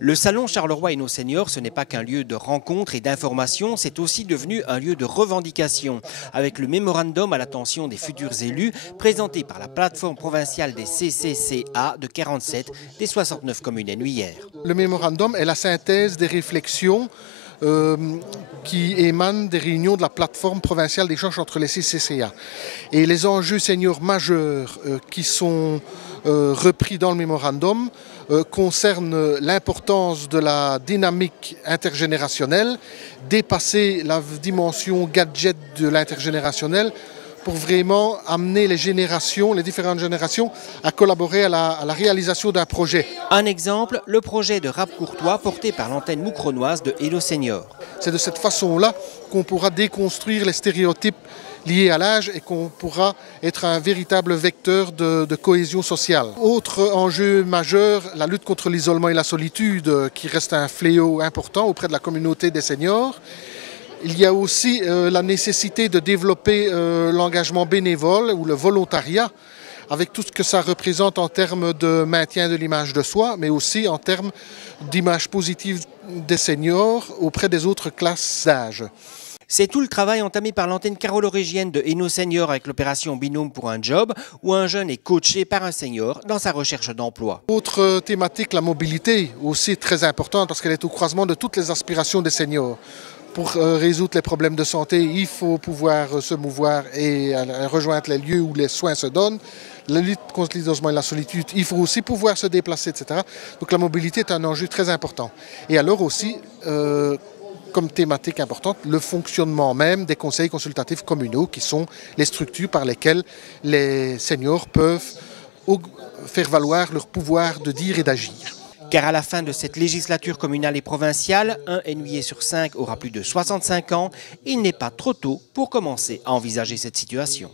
Le salon Charleroi et nos seniors, ce n'est pas qu'un lieu de rencontre et d'information, c'est aussi devenu un lieu de revendication. Avec le mémorandum à l'attention des futurs élus, présenté par la plateforme provinciale des CCCA de 47 des 69 communes hier. Le mémorandum est la synthèse des réflexions qui émanent des réunions de la plateforme provinciale d'échange entre les CCCA. Et les enjeux seniors majeurs qui sont repris dans le mémorandum concernent l'importance de la dynamique intergénérationnelle, dépasser la dimension gadget de l'intergénérationnel pour vraiment amener les générations, les différentes générations, à collaborer à la réalisation d'un projet. Un exemple, le projet de rap courtois porté par l'antenne moucronoise de Hello Senior. C'est de cette façon-là qu'on pourra déconstruire les stéréotypes liés à l'âge et qu'on pourra être un véritable vecteur de cohésion sociale. Autre enjeu majeur, la lutte contre l'isolement et la solitude, qui reste un fléau important auprès de la communauté des seniors. Il y a aussi la nécessité de développer l'engagement bénévole ou le volontariat, avec tout ce que ça représente en termes de maintien de l'image de soi, mais aussi en termes d'image positive des seniors auprès des autres classes d'âge. C'est tout le travail entamé par l'antenne carolorégienne de Hello Senior avec l'opération Binôme pour un job, où un jeune est coaché par un senior dans sa recherche d'emploi. Autre thématique, la mobilité, aussi très importante parce qu'elle est au croisement de toutes les aspirations des seniors. Pour résoudre les problèmes de santé, il faut pouvoir se mouvoir et rejoindre les lieux où les soins se donnent. La lutte contre l'isolement et la solitude, il faut aussi pouvoir se déplacer, etc. Donc la mobilité est un enjeu très important. Et alors aussi, comme thématique importante, le fonctionnement même des conseils consultatifs communaux, qui sont les structures par lesquelles les seniors peuvent faire valoir leur pouvoir de dire et d'agir. Car à la fin de cette législature communale et provinciale, un NUier sur 5 aura plus de 65 ans. Il n'est pas trop tôt pour commencer à envisager cette situation.